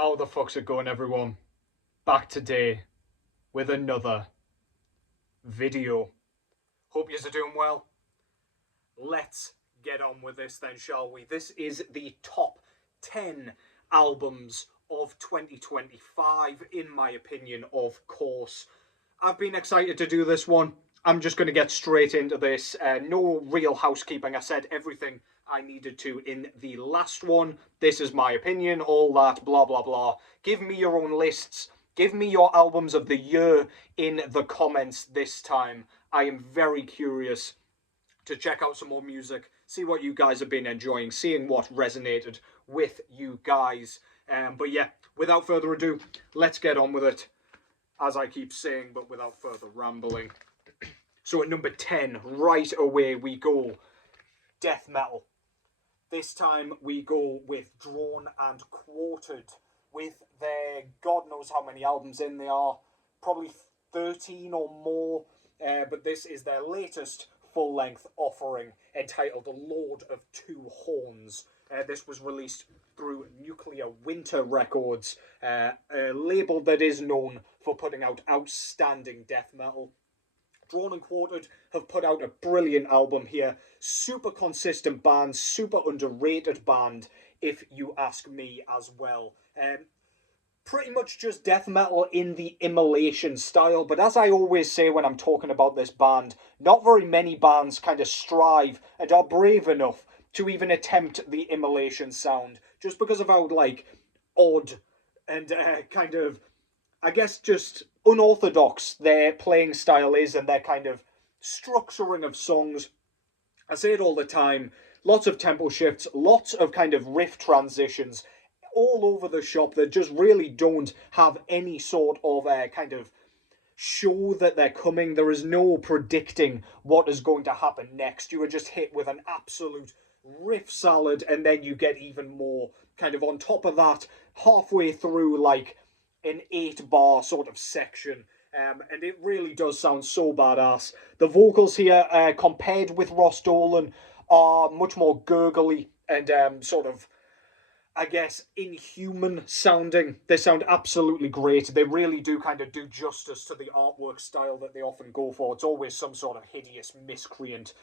How the fuck's it going, everyone? Back today with another video. Hope yous are doing well. Let's get on with this then, shall we? This is the top 10 albums of 2025, in my opinion, of course. I've been excited to do this one. I'm just going to get straight into this. No real housekeeping. I said everything I needed to in the last one. This is my opinion, all that, blah, blah, blah. Give me your own lists. Give me your albums of the year in the comments this time. I am very curious to check out some more music, see what you guys have been enjoying, seeing what resonated with you guys. But yeah, without further ado, let's get on with it. As I keep saying, but without further rambling. So at number 10, right away we go death metal. This time we go with Drawn and Quartered, with their God knows how many albums in they are, probably 13 or more, but this is their latest full-length offering entitled Lord of Two Horns. This was released through Nuclear Winter Records, a label that is known for putting out outstanding death metal. Drawn and Quartered have put out a brilliant album here. Super consistent band, super underrated band, if you ask me as well. Pretty much just death metal in the immolation style, but as I always say when I'm talking about this band, not very many bands kind of strive and are brave enough to even attempt the immolation sound, just because of how, like, odd and kind of, I guess, just unorthodox their playing style is and their kind of structuring of songs. I say it all the time, lots of tempo shifts, lots of kind of riff transitions all over the shop that just really don't have any sort of kind of show that they're coming. There is no predicting what is going to happen next. You are just hit with an absolute riff salad, and then you get even more kind of on top of that halfway through, like an 8-bar sort of section. And it really does sound so badass. The vocals here, compared with Ross Dolan, are much more gurgly and sort of, I guess, inhuman sounding. They sound absolutely great. They really do kind of do justice to the artwork style that they often go for. It's always some sort of hideous miscreant,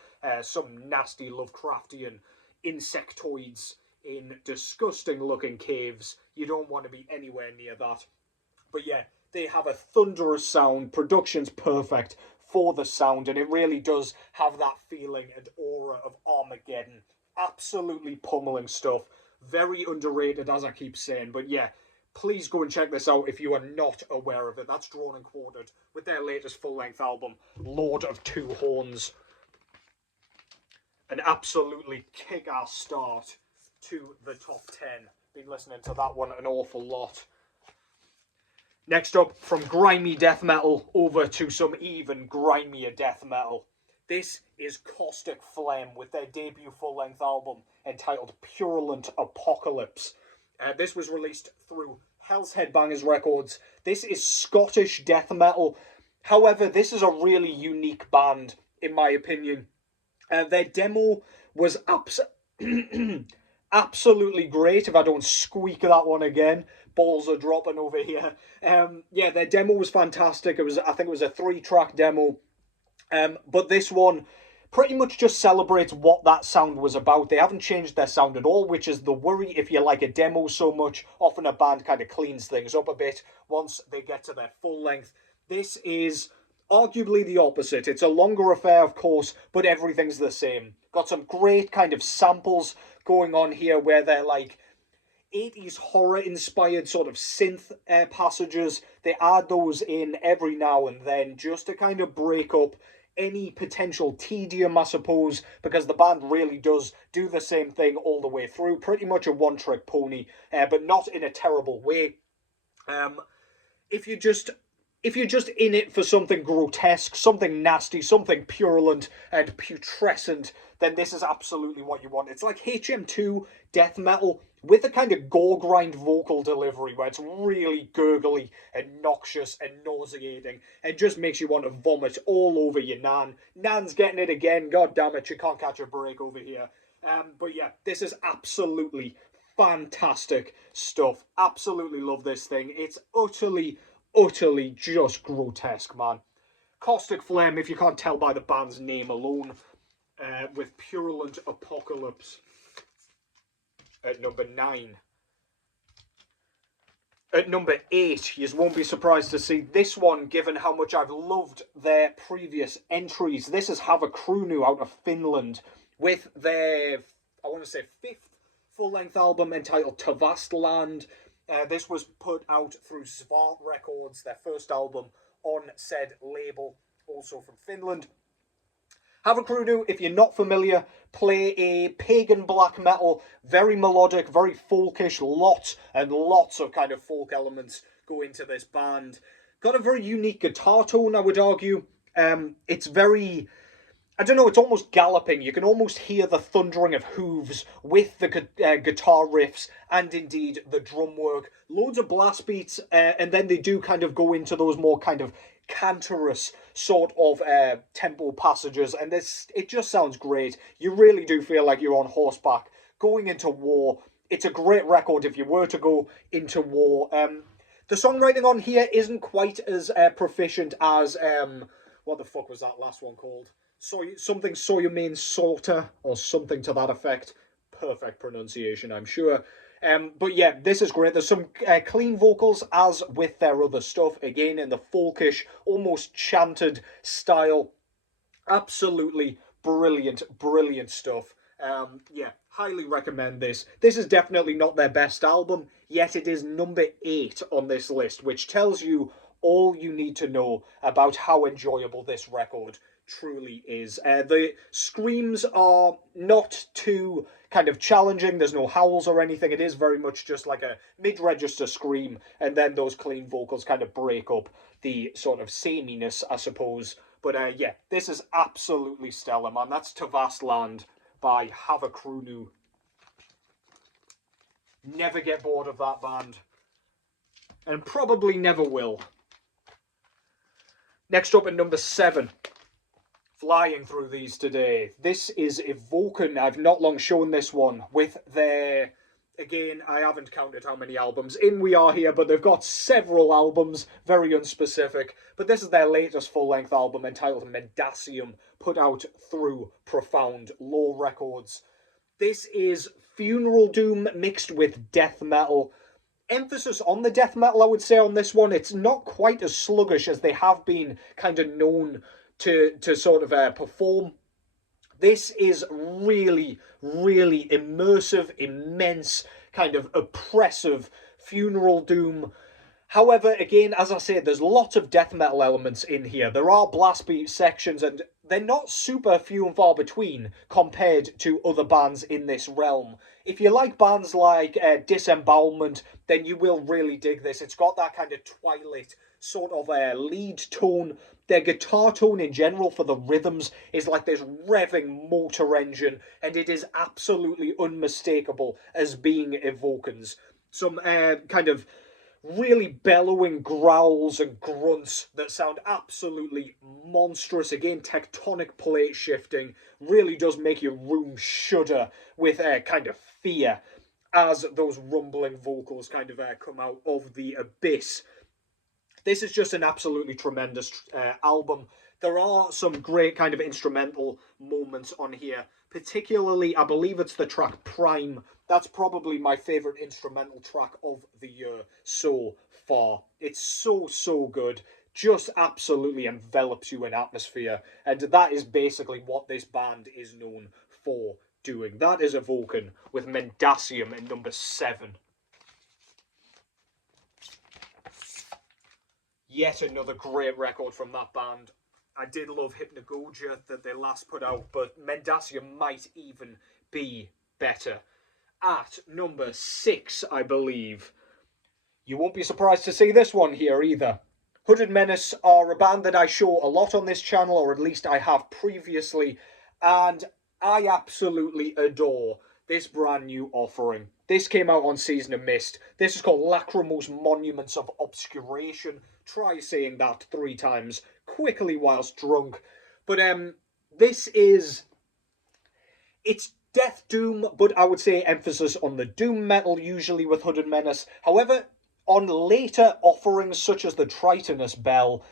some nasty Lovecraftian insectoids in disgusting looking caves. You don't want to be anywhere near that. But yeah, they have a thunderous sound. Production's perfect for the sound, and it really does have that feeling and aura of Armageddon. Absolutely pummeling stuff. Very underrated, as I keep saying. But yeah, please go and check this out if you are not aware of it. That's Drawn and Quartered with their latest full-length album, Lord of Two Horns. An absolutely kick-ass start to the top 10. Been listening to that one an awful lot. Next up, from grimy death metal over to some even grimier death metal. This is Caustic Flame with their debut full-length album entitled Purulent Apocalypse. This was released through Hell's Headbangers Records. This is Scottish death metal. However, this is a really unique band, in my opinion. Their demo was absolutely great. If I don't squeak that one again, balls are dropping over here. Yeah, their demo was fantastic. I think it was a 3-track demo. But this one pretty much just celebrates what that sound was about. They haven't changed their sound at all, which is the worry if you like a demo so much. Often a band kind of cleans things up a bit once they get to their full length. This is arguably the opposite. It's a longer affair, of course, but everything's the same. Got some great kind of samples going on here where they're like 80s horror inspired sort of synth passages. They add those in every now and then just to kind of break up any potential tedium, I suppose, because the band really does do the same thing all the way through. Pretty much a one-trick pony, but not in a terrible way. If you're just in it for something grotesque, something nasty, something purulent and putrescent, then this is absolutely what you want. It's like HM2 death metal with a kind of gore grind vocal delivery where it's really gurgly and noxious and nauseating and just makes you want to vomit all over your nan. Nan's getting it again. God damn it, she can't catch a break over here. But yeah, this is absolutely fantastic stuff. Absolutely love this thing. It's utterly just grotesque, man. Caustic Flame, if you can't tell by the band's name alone, with Purulent Apocalypse at number 9. At number 8, you won't be surprised to see this one, given how much I've loved their previous entries. This is Have a Krunu out of Finland, with their, I want to say, 5th full-length album entitled Tavastland. This was put out through Svart Records, their first album on said label, also from Finland. Have a Krunu, if you're not familiar, play a pagan black metal, very melodic, very folkish, lots and lots of kind of folk elements go into this band. Got a very unique guitar tone, I would argue. It's very, I don't know, it's almost galloping. You can almost hear the thundering of hooves with the guitar riffs and indeed the drum work. Loads of blast beats, and then they do kind of go into those more kind of cantorous sort of tempo passages, and it just sounds great. You really do feel like you're on horseback going into war. It's a great record if you were to go into war. The songwriting on here isn't quite as proficient as what the fuck was that last one called? Something Soyumain Sorta or something to that effect. Perfect pronunciation, I'm sure. But yeah, this is great. There's some clean vocals, as with their other stuff. Again, in the folkish, almost chanted style. Absolutely brilliant stuff. Yeah, highly recommend this. This is definitely not their best album, yet it is number 8 on this list, which tells you all you need to know about how enjoyable this record truly is. The screams are not too kind of challenging. There's no howls or anything. It is very much just like a mid-register scream, and then those clean vocals kind of break up the sort of sameness, I suppose. But yeah, this is absolutely stellar, man. That's Tavastland by Have a Krunu. Never get bored of that band. And probably never will. Next up at number 7. Flying through these today. This is Evoken. I've not long shown this one with their, again, I haven't counted how many albums in we are here, but they've got several albums, very unspecific. But this is their latest full-length album entitled Mendacium, put out through Profound Law Records. This is funeral doom mixed with death metal. Emphasis on the death metal, I would say, on this one. It's not quite as sluggish as they have been kind of known to sort of perform. This is really immersive, immense, kind of oppressive funeral doom. However, again, as I said, there's lots of death metal elements in here. There are blast beat sections, and they're not super few and far between compared to other bands in this realm. If you like bands like Disembowelment, then you will really dig this. It's got that kind of Twilight sort of lead tone. Their guitar tone in general for the rhythms is like this revving motor engine, and it is absolutely unmistakable as being Evoken's. Some kind of really bellowing growls and grunts that sound absolutely monstrous. Again, tectonic plate shifting really does make your room shudder with kind of fear as those rumbling vocals kind of come out of the abyss. This is just an absolutely tremendous album. There are some great kind of instrumental moments on here. Particularly, I believe it's the track Prime. That's probably my favourite instrumental track of the year so far. It's so good. Just absolutely envelops you in atmosphere. And that is basically what this band is known for doing. That is Evoken with Mendacium in number 7. Yet another great record from that band. I did love Hypnagogia that they last put out, but Mendacium might even be better. At number 6, I believe. You won't be surprised to see this one here either. Hooded Menace are a band that I show a lot on this channel, or at least I have previously, and I absolutely adore this brand new offering. This came out on Season of Mist. This is called Lachrymose Monuments of Obscuration. Try saying that 3 times quickly whilst drunk. But this is... It's death doom, but I would say emphasis on the doom metal, usually with Hooded Menace. However, on later offerings such as the Tritonus Bell,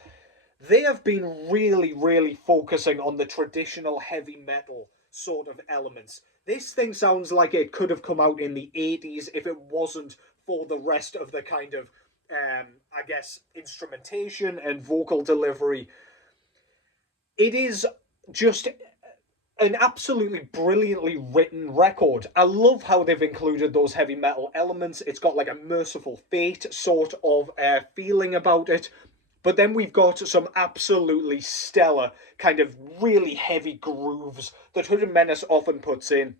they have been really focusing on the traditional heavy metal sort of elements. This thing sounds like it could have come out in the 80s if it wasn't for the rest of the kind of, I guess, instrumentation and vocal delivery. It is just an absolutely brilliantly written record. I love how they've included those heavy metal elements. It's got like a merciful fate sort of feeling about it. But then we've got some absolutely stellar, kind of really heavy grooves that Hooded Menace often puts in.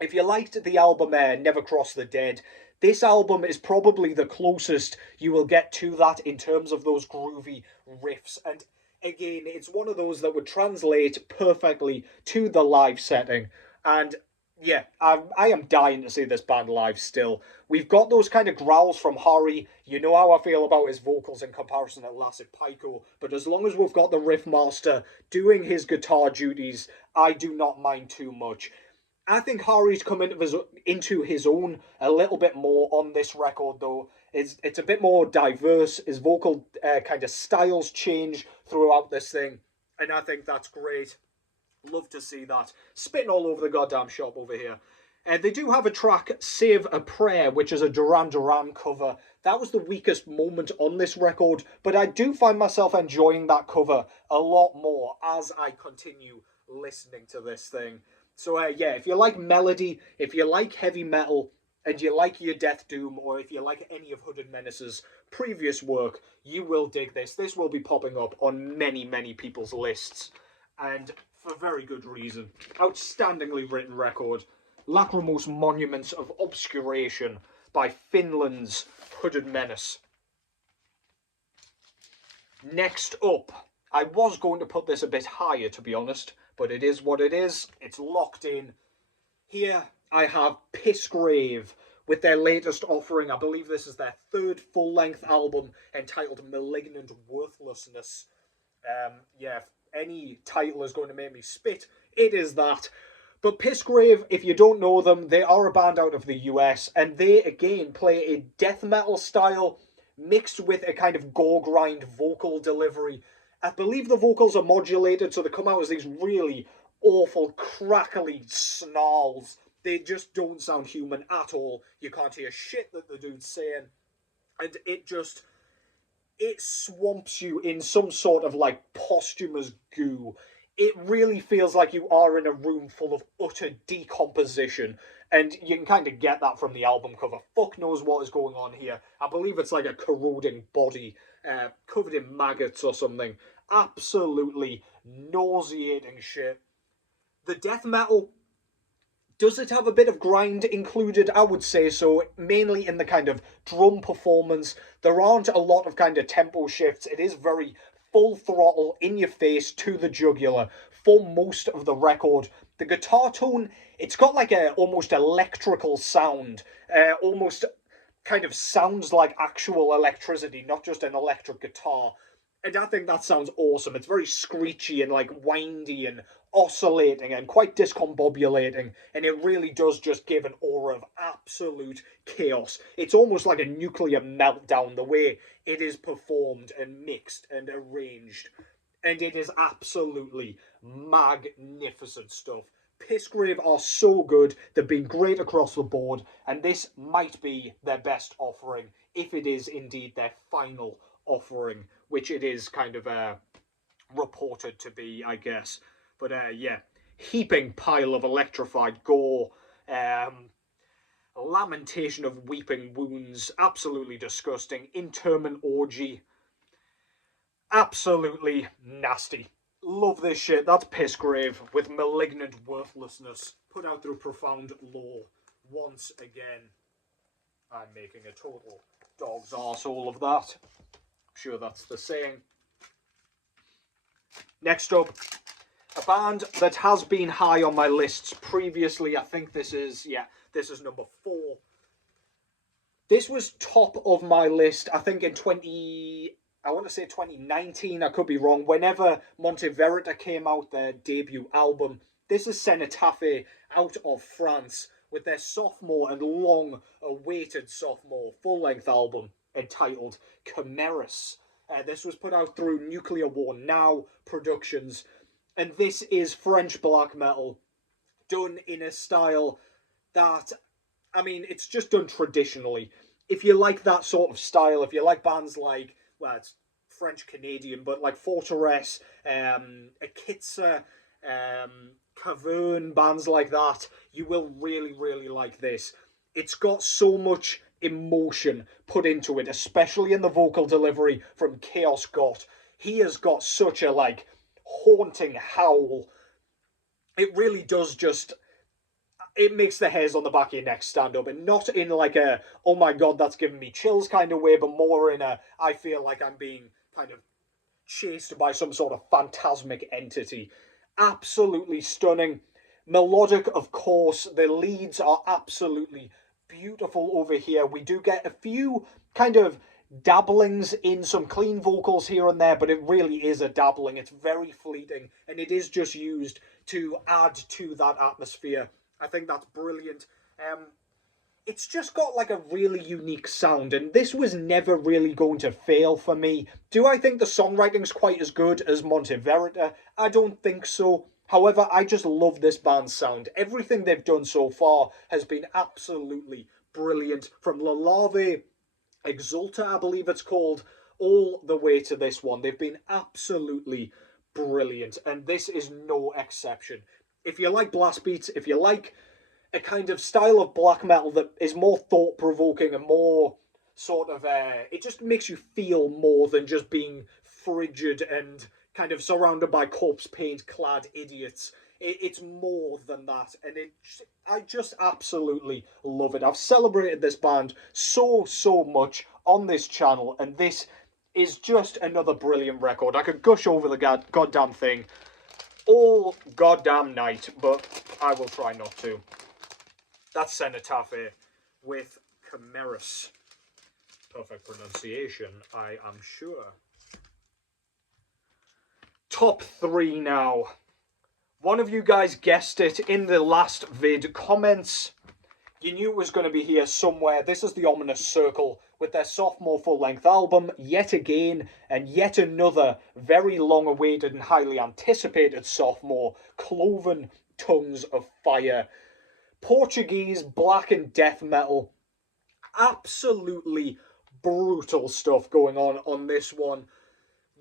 If you liked the album Never Cross the Dead, this album is probably the closest you will get to that in terms of those groovy riffs. And again, it's one of those that would translate perfectly to the live setting. And yeah, I am dying to see this band live still. We've got those kind of growls from Hari. You know how I feel about his vocals in comparison to Lasse Pico. But as long as we've got the riff master doing his guitar duties, I do not mind too much. I think Hari's come into his own a little bit more on this record, though. It's a bit more diverse. His vocal kind of styles change throughout this thing, and I think that's great. Love to see that. Spitting all over the goddamn shop over here. They do have a track, Save a Prayer, which is a Duran Duran cover. That was the weakest moment on this record, but I do find myself enjoying that cover a lot more as I continue listening to this thing. So yeah, if you like melody, if you like heavy metal, and you like your Death Doom, or if you like any of Hooded Menace's previous work, you will dig this. This will be popping up on many people's lists, and for very good reason. Outstandingly written record. Lachrymose Monuments of Obscuration by Finland's Hooded Menace. Next up, I was going to put this a bit higher, to be honest, but it is what it is. It's locked in. Here I have Pissgrave with their latest offering. I believe this is their third full-length album entitled Malignant Worthlessness. Yeah, if any title is going to make me spit, it is that. But Pissgrave, if you don't know them, they are a band out of the US, and they, again, play a death metal style mixed with a kind of gore grind vocal delivery. I believe the vocals are modulated, so they come out as these really awful, crackly snarls. They just don't sound human at all. You can't hear shit that the dude's saying. And it swamps you in some sort of like posthumous goo. It really feels like you are in a room full of utter decomposition. And you can kind of get that from the album cover. Fuck knows what is going on here. I believe it's like a corroding body covered in maggots or something. Absolutely nauseating shit. The death metal, does it have a bit of grind included? I would say so, mainly in the kind of drum performance. There aren't a lot of kind of tempo shifts. It is very full throttle, in your face, to the jugular for most of the record. The guitar tone, it's got like a almost electrical sound, almost kind of sounds like actual electricity, not just an electric guitar. And I think that sounds awesome. It's very screechy and like windy and oscillating and quite discombobulating. And it really does just give an aura of absolute chaos. It's almost like a nuclear meltdown, the way it is performed and mixed and arranged. And it is absolutely magnificent stuff. Pissgrave are so good. They've been great across the board. And this might be their best offering, if it is indeed their final offering, which it is kind of reported to be, I guess. But yeah, heaping pile of electrified gore, lamentation of weeping wounds, absolutely disgusting, interment orgy, absolutely nasty. Love this shit. That's Pissgrave with Malignant Worthlessness, put out through Profound Law. Once again, I'm making a total dog's arsehole of that. I'm sure that's the saying. Next up, a band that has been high on my lists previously. I think this is number 4. This was top of my list, I think in 2019, I could be wrong. Whenever Monte Verita came out, their debut album, This is Cenotaphe out of France with their sophomore and long-awaited sophomore full-length album entitled Chimeras. This was put out through Nuclear War Now Productions, and this is French black metal done in a style that, I mean, it's just done traditionally. If you like that sort of style, if you like bands like, well, it's French-Canadian, but like Fortress, Akitsa, Cavern, bands like that, you will really, really like this. It's got so much emotion put into it, especially in the vocal delivery from Chaos Got. He has got such a, like, haunting howl. It really does just... It makes the hairs on the back of your neck stand up, and not in like a, oh my god, that's giving me chills kind of way, but more in a, I feel like I'm being kind of chased by some sort of phantasmic entity. Absolutely stunning. Melodic, of course. The leads are absolutely beautiful over here. We do get a few kind of dabblings in some clean vocals here and there, but it really is a dabbling. It's very fleeting, and it is just used to add to that atmosphere. I think that's brilliant. It's just got like a really unique sound, and this was never really going to fail for me. Do I think the songwriting's quite as good as Monte Verita? I don't think so. However, I just love this band's sound. Everything they've done so far has been absolutely brilliant. From La Lave Exulta, I believe it's called, all the way to this one. They've been absolutely brilliant, and this is no exception. If you like blast beats, if you like a kind of style of black metal that is more thought-provoking and more sort of, it just makes you feel more than just being frigid and kind of surrounded by corpse paint-clad idiots. It's more than that, and I just absolutely love it. I've celebrated this band so much on this channel, and this is just another brilliant record. I could gush over the goddamn thing all goddamn night, but I will try not to. That's Cenotaphe with Chimeras. Perfect pronunciation, I am sure. Top 3 now. One of you guys guessed it in the last vid comments. You knew it was going to be here somewhere. This is the Ominous Circle with their sophomore full-length album, yet again, and yet another very long-awaited and highly anticipated sophomore, Cloven Tongues of Fire. Portuguese black and death metal. Absolutely brutal stuff going on this one.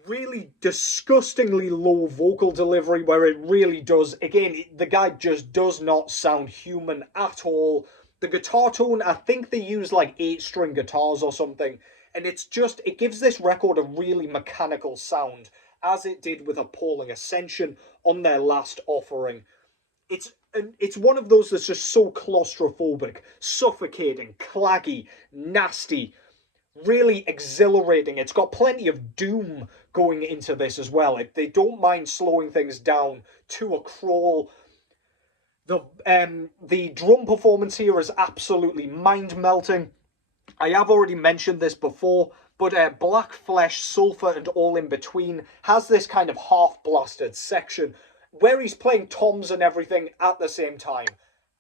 Really disgustingly low vocal delivery where it really does, again, the guy just does not sound human at all. The guitar tone, I think they use like 8-string guitars or something, and it's just, it gives this record a really mechanical sound, as it did with Appalling Ascension on their last offering. It's one of those that's just so claustrophobic, suffocating, claggy, nasty, really exhilarating. It's got plenty of doom going into this as well. They don't mind slowing things down to a crawl. The drum performance here is absolutely mind-melting. I have already mentioned this before, but Black Flesh, Sulphur, and All In Between has this kind of half-blasted section where he's playing toms and everything at the same time.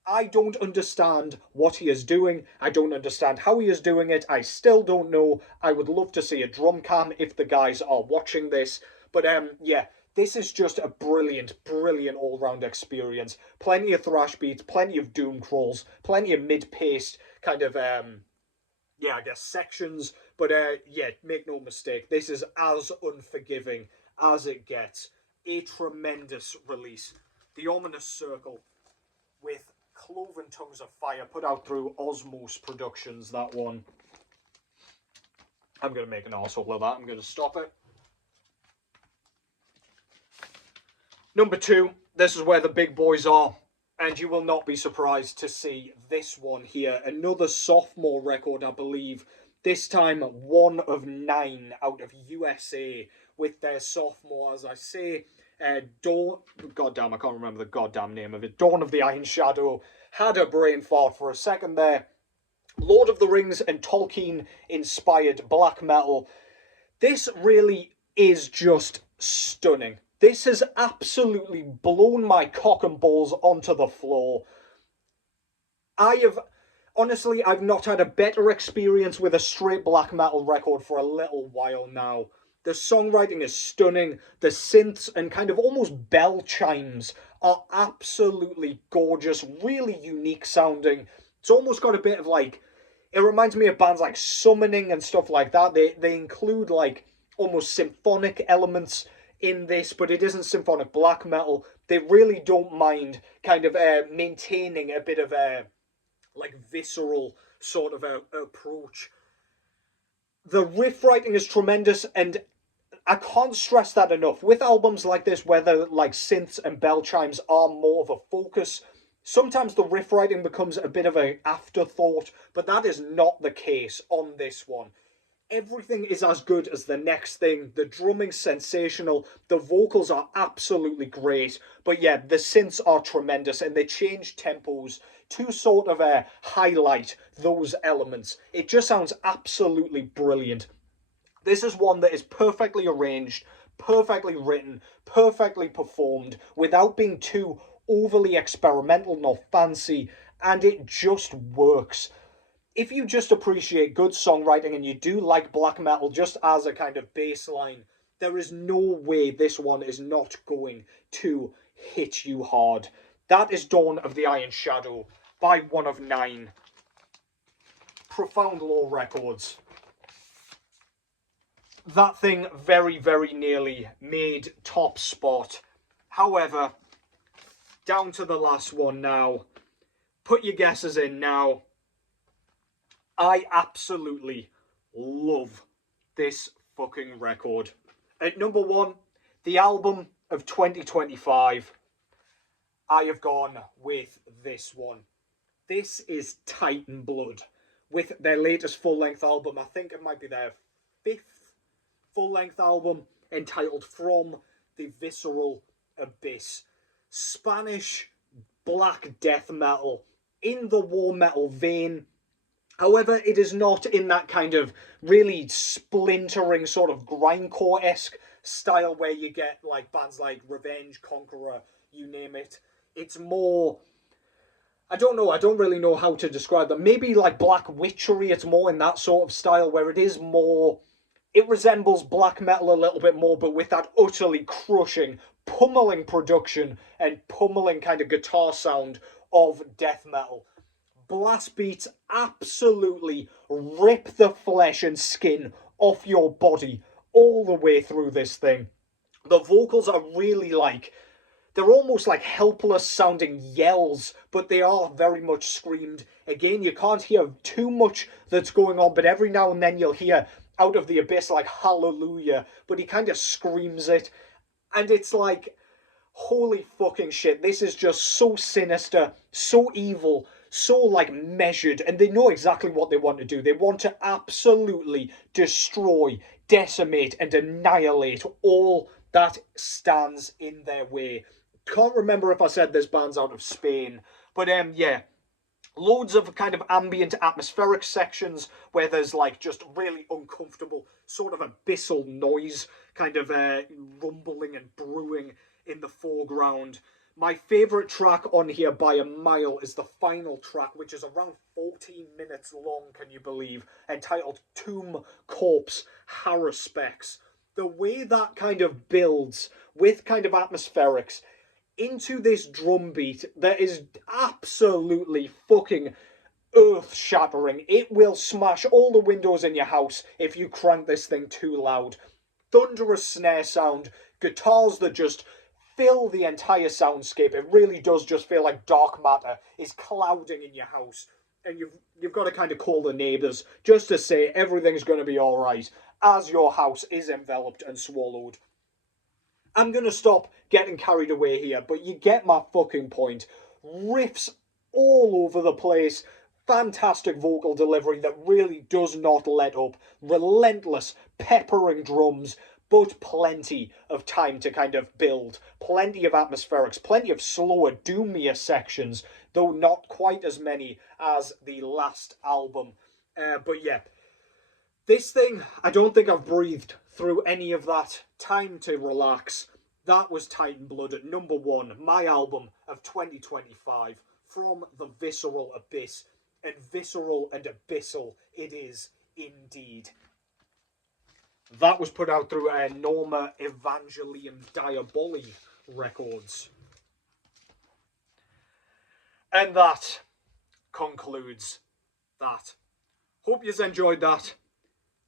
I don't understand what he is doing. I don't understand how he is doing it. I still don't know. I would love to see a drum cam if the guys are watching this. But yeah, this is just a brilliant all-round experience. Plenty of thrash beats, plenty of doom crawls, plenty of mid-paced kind of, yeah, I guess sections. But yeah, make no mistake, this is as unforgiving as it gets. A tremendous release. The Ominous Circle with Cloven Tongues of Fire, put out through Osmos Productions, that one. I'm going to make an arsehole of that. I'm going to stop it. Number 2, this is where the big boys are, and you will not be surprised to see this one here. Another sophomore record, I believe. This time, 1 of 9 out of USA with their sophomore, as I say. Dawn, goddamn, I can't remember the goddamn name of it. Dawn of the Iron Shadow. Had a brain fart for a second there. Lord of the Rings and Tolkien-inspired black metal. This really is just stunning. This has absolutely blown my cock and balls onto the floor. Honestly, I've not had a better experience with a straight black metal record for a little while now. The songwriting is stunning. The synths and kind of almost bell chimes are absolutely gorgeous, really unique sounding. It's almost got a bit of like, it reminds me of bands like Summoning and stuff like that. They include like almost symphonic elements in this, but it isn't symphonic black metal. They really don't mind kind of maintaining a bit of a like visceral sort of a approach. The riff writing is tremendous, and I can't stress that enough. With albums like this, where the like synths and bell chimes are more of a focus, sometimes the riff writing becomes a bit of an afterthought, but that is not the case on this one. Everything is as good as the next thing. The drumming's sensational. The vocals are absolutely great. But yeah, the synths are tremendous, and they change tempos to sort of highlight those elements. It just sounds absolutely brilliant. This is one that is perfectly arranged, perfectly written, perfectly performed, without being too overly experimental nor fancy, and it just works. If you just appreciate good songwriting and you do like black metal just as a kind of baseline, there is no way this one is not going to hit you hard. That is Dawn of the Iron Shadow by One of Nine. Profound Law Records. That thing very, very nearly made top spot. However, down to the last one now. Put your guesses in now. I absolutely love this fucking record. At number one, the album of 2025, I have gone with this one. This is Titan Blood, with their latest full-length album. I think it might be their 5th full-length album, entitled From the Visceral Abyss. Spanish black death metal in the war metal vein. However, it is not in that kind of really splintering sort of grindcore-esque style where you get like bands like Revenge, Conqueror, you name it. It's more, I don't know, I don't really know how to describe them. Maybe like Black Witchery, it's more in that sort of style where it is more, it resembles black metal a little bit more, but with that utterly crushing, pummeling production and pummeling kind of guitar sound of death metal. Blast beats absolutely rip the flesh and skin off your body all the way through this thing. The vocals are really like, they're almost like helpless sounding yells, but they are very much screamed. Again, you can't hear too much that's going on, but every now and then you'll hear out of the abyss like hallelujah, but he kind of screams it. And it's like, holy fucking shit, this is just so sinister, so evil, so like measured, and they know exactly what they want to do. They want to absolutely destroy, decimate, and annihilate all that stands in their way. Can't remember if I said this band's out of Spain, but yeah. Loads of kind of ambient atmospheric sections where there's like just really uncomfortable sort of abyssal noise kind of rumbling and brewing in the foreground. My favourite track on here by a mile is the final track, which is around 14 minutes long, can you believe, entitled Tomb Corpse Haruspex. The way that kind of builds with kind of atmospherics into this drum beat that is absolutely fucking earth-shattering. It will smash all the windows in your house if you crank this thing too loud. Thunderous snare sound, guitars that just fill the entire soundscape. It really does just feel like dark matter is clouding in your house. And you've got to kind of call the neighbours just to say everything's going to be alright as your house is enveloped and swallowed. I'm going to stop getting carried away here, but you get my fucking point. Riffs all over the place. Fantastic vocal delivery that really does not let up. Relentless, peppering drums, but plenty of time to kind of build. Plenty of atmospherics, plenty of slower, doomier sections, though not quite as many as the last album. But yeah, this thing, I don't think I've breathed through any of that. Time to relax. That was Titan Blood at number 1, my album of 2025, from the Visceral Abyss. And visceral and abyssal it is indeed. That was put out through Norma Evangelium Diaboli Records. And that concludes that. Hope you've enjoyed that.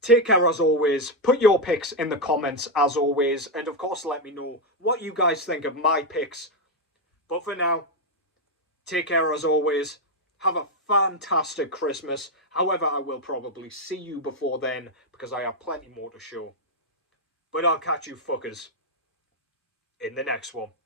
Take care as always. Put your picks in the comments as always. And of course, let me know what you guys think of my picks. But for now, take care as always. Have a fantastic Christmas. However, I will probably see you before then because I have plenty more to show. But I'll catch you fuckers in the next one.